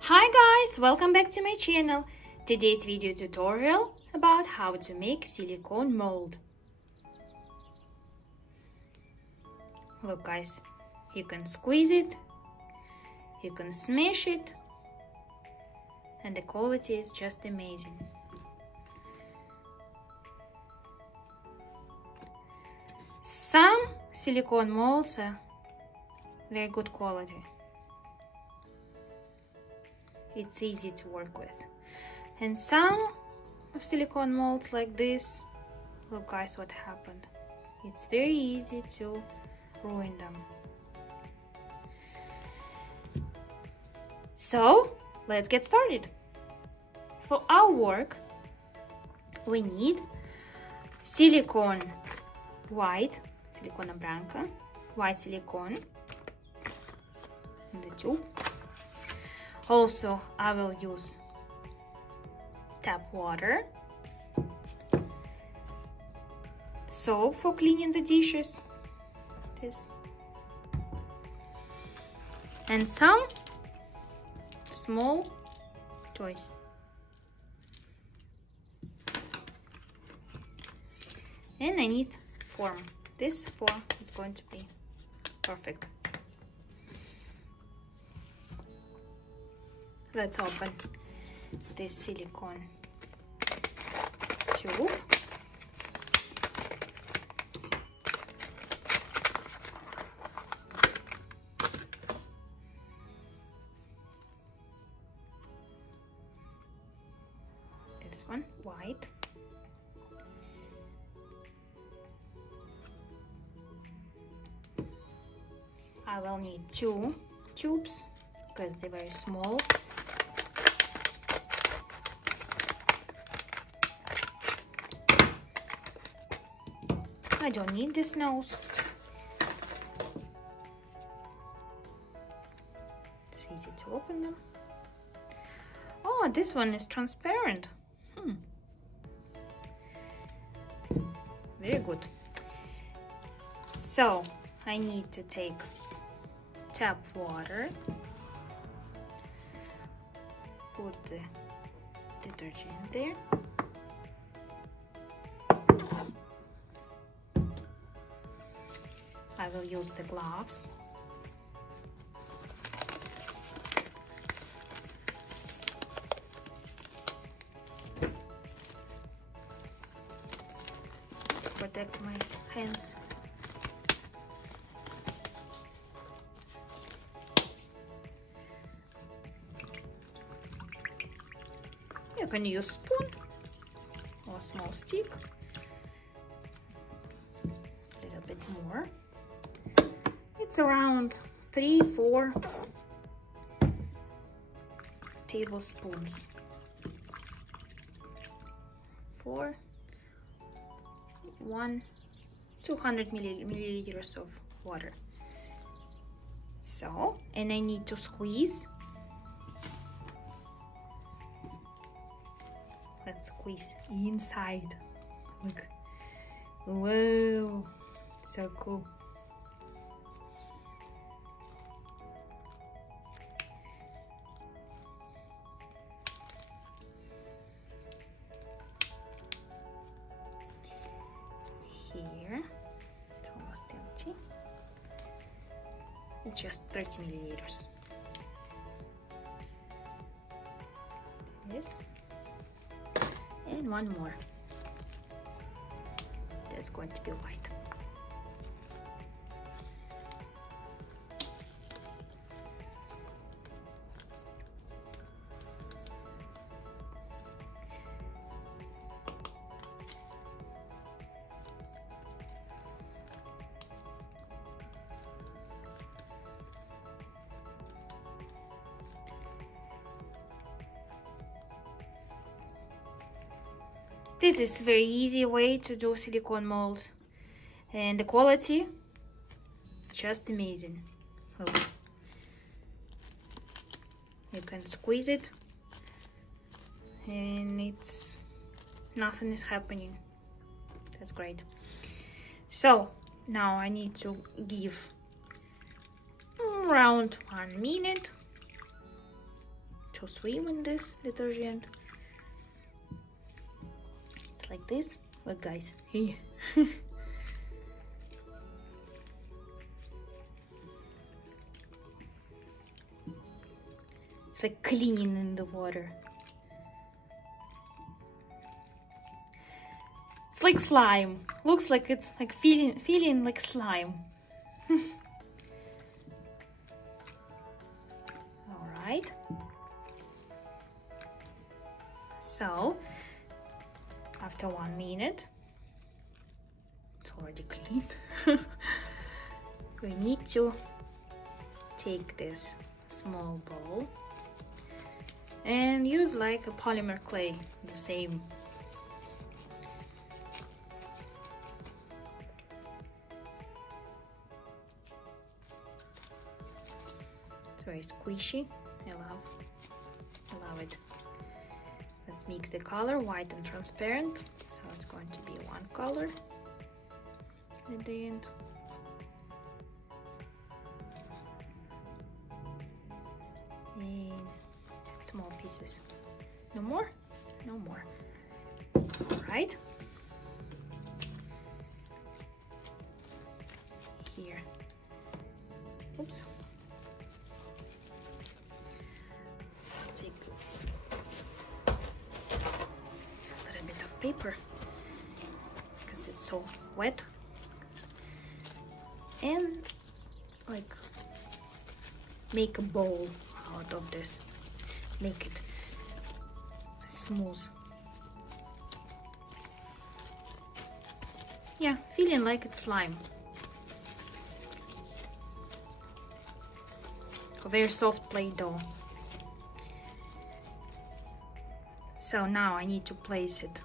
Hi guys, welcome back to my channel. Today's video tutorial about how to make silicone mold. Look guys, you can squeeze it, you can smash it, and the quality is just amazing. Some silicone molds are very good quality. It's easy to work with. And some of silicone molds like this, look guys what happened. It's very easy to ruin them. So let's get started. For our work we need silicone white, silicone branca, white silicone in the tube. Also, I will use tap water, soap for cleaning the dishes, this, and some small toys. And I need form. This form is going to be perfect. Let's open this silicone tube. This one, white. I will need 2 tubes because they're very small. I don't need this nose. It's easy to open them. Oh, this one is transparent. Very good. So I need to take tap water, put the detergent there. I will use the gloves. To protect my hands. You can use spoon or small stick. A little bit more. It's around 3-4 tablespoons for 200 milliliters of water. So, and I need to squeeze. Let's squeeze inside. Look. Whoa, so cool. Here, it's almost empty. It's just 30 milliliters. This. And one more. That's going to be white. This is a very easy way to do silicone mold, and the quality just amazing. Look. You can squeeze it and it's nothing is happening. That's great. So now I need to give around 1 minute to swim in this detergent. It's like this. Look, guys, here. It's like cleaning in the water. It's like slime. Looks like it's like feeling like slime. All right. So after 1 minute, it's already clean. We need to take this small bowl and use like a polymer clay, the same. It's very squishy. I love it. Let's mix the color, white and transparent. So it's going to be one color at the end. And small pieces. No more? No more. All right. Here. Oops. Take a little bit of paper because it's so wet. And like make a bowl out of this. Make it smooth. Yeah, feeling like it's slime. A very soft play dough. So now I need to place it.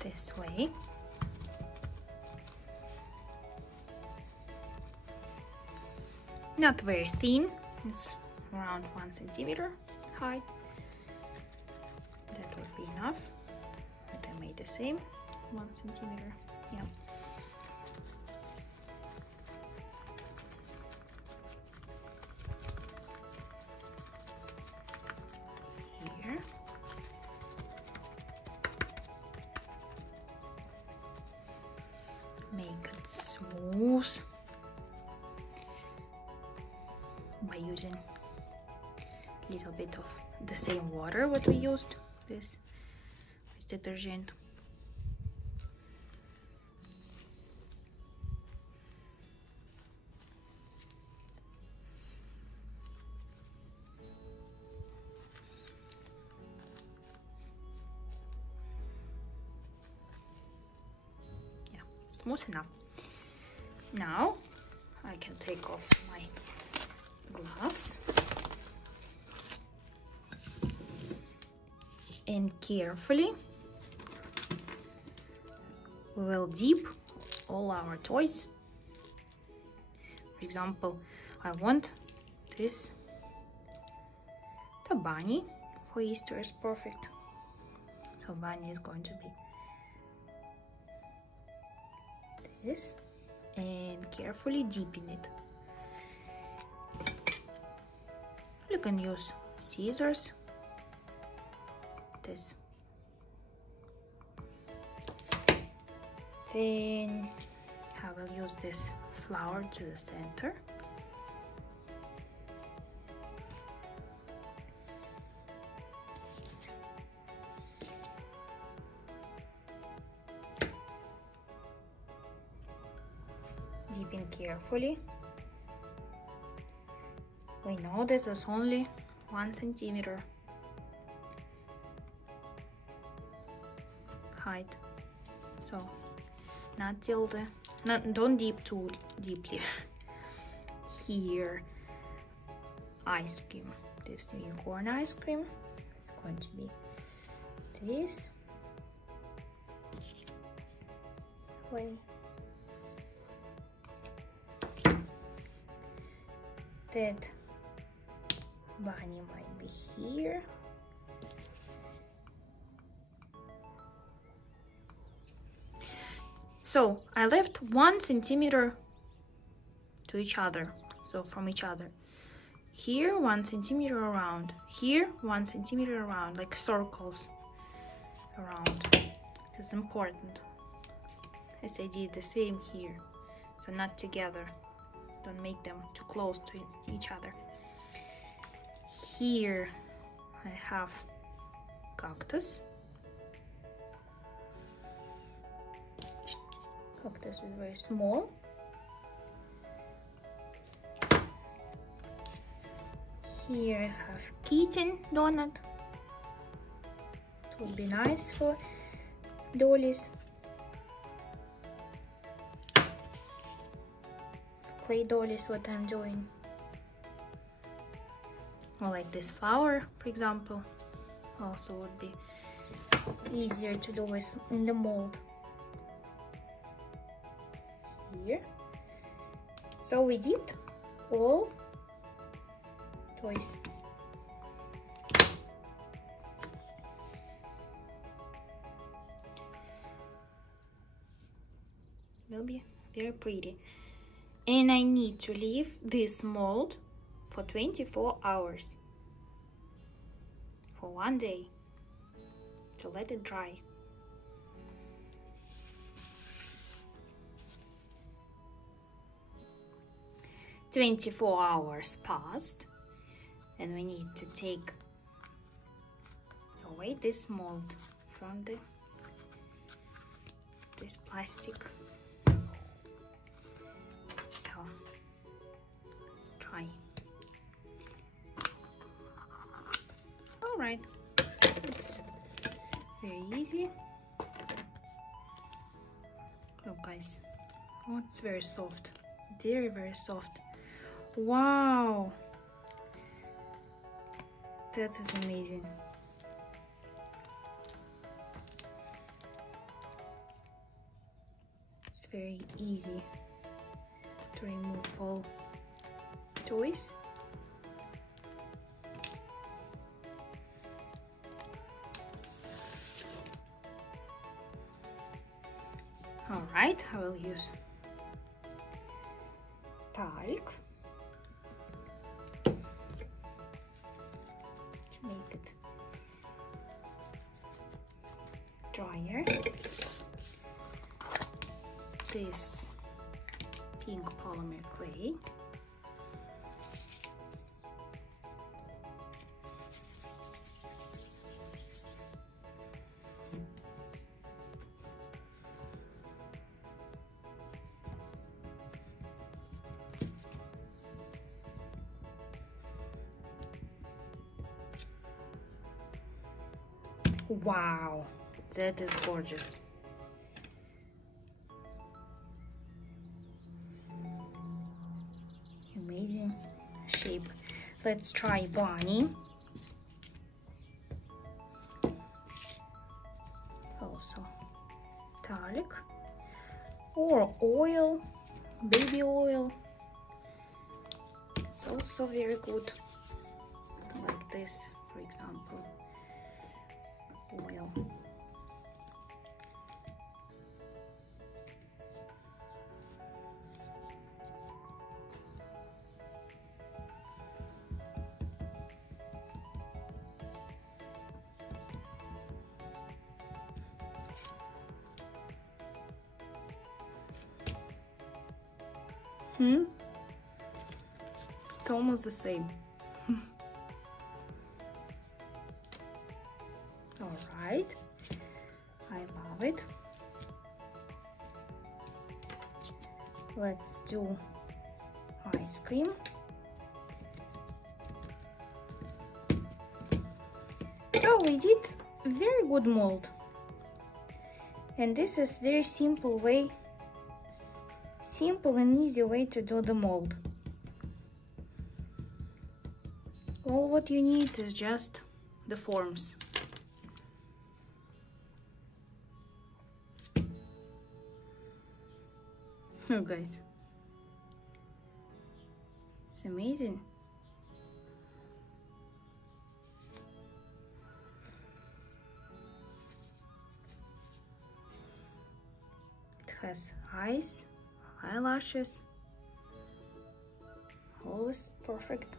This way. Not very thin, it's around 1 centimeter high. That would be enough. And I made the same, 1 centimeter. Yeah. Here. Make it smooth by using a little bit of the same water what we used this detergent. Yeah, smooth enough. Now I can take off my gloves and carefully we will dip all our toys. For example, I want this, the bunny for Easter is perfect. So bunny is going to be this, and carefully dipping it. You can use scissors, this. Then I will use this flour to the center. Dipping carefully. We know that it's only 1 centimeter height, so not till the don't dip too deeply. Here, ice cream, this unicorn ice cream, it's going to be this way. That bunny might be here. So I left 1 centimeter to each other, so from each other. Here 1 centimeter around, here 1 centimeter around, like circles around. It's important, as I did the same here, so not together, don't make them too close to each other. Here I have cactus. Cactus is very small. Here I have kitten donut. It would be nice for dollies. Clay dollies, what I'm doing. Or like this flower, for example, also would be easier to do with in the mold. Here. So we did all toys. Will be very pretty. And I need to leave this mold for 24 hours, for 1 day, to let it dry. "24 hours passed, and we need to take away this mold from this plastic. So let's try. All right, it's very easy. Look, guys, oh, it's very soft, very, very soft. Wow, that is amazing. It's very easy to remove all toys. All right, I will use talc to make it drier. This pink polymer clay. Wow, that is gorgeous. Amazing shape. Let's try bunny. Also talc or oil, baby oil. It's also very good, like this, for example. Oil. It's almost the same. All right, I love it. Let's do ice cream. So we did a very good mold, and this is very simple and easy way to do the mold. All what you need is just the forms. Oh, guys, it's amazing. It has eyes, eyelashes, All is perfect.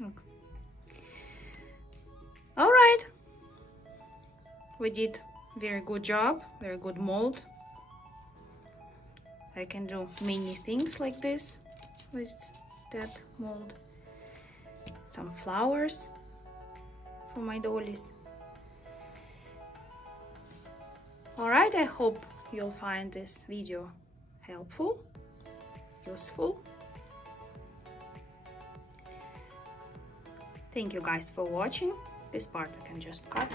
Look. All right, we did very good job, very good mold. I can do many things like this with that mold. Some flowers for my dollies. All right, I hope you'll find this video helpful, useful. Thank you guys for watching. This part we can just cut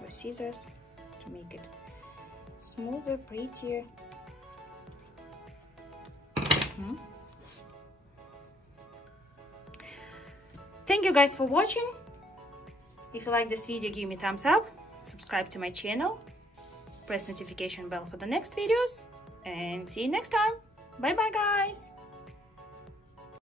with scissors to make it smoother, prettier. Thank you guys for watching. If you like this video, give me a thumbs up, subscribe to my channel, press notification bell for the next videos, and see you next time. Bye bye guys.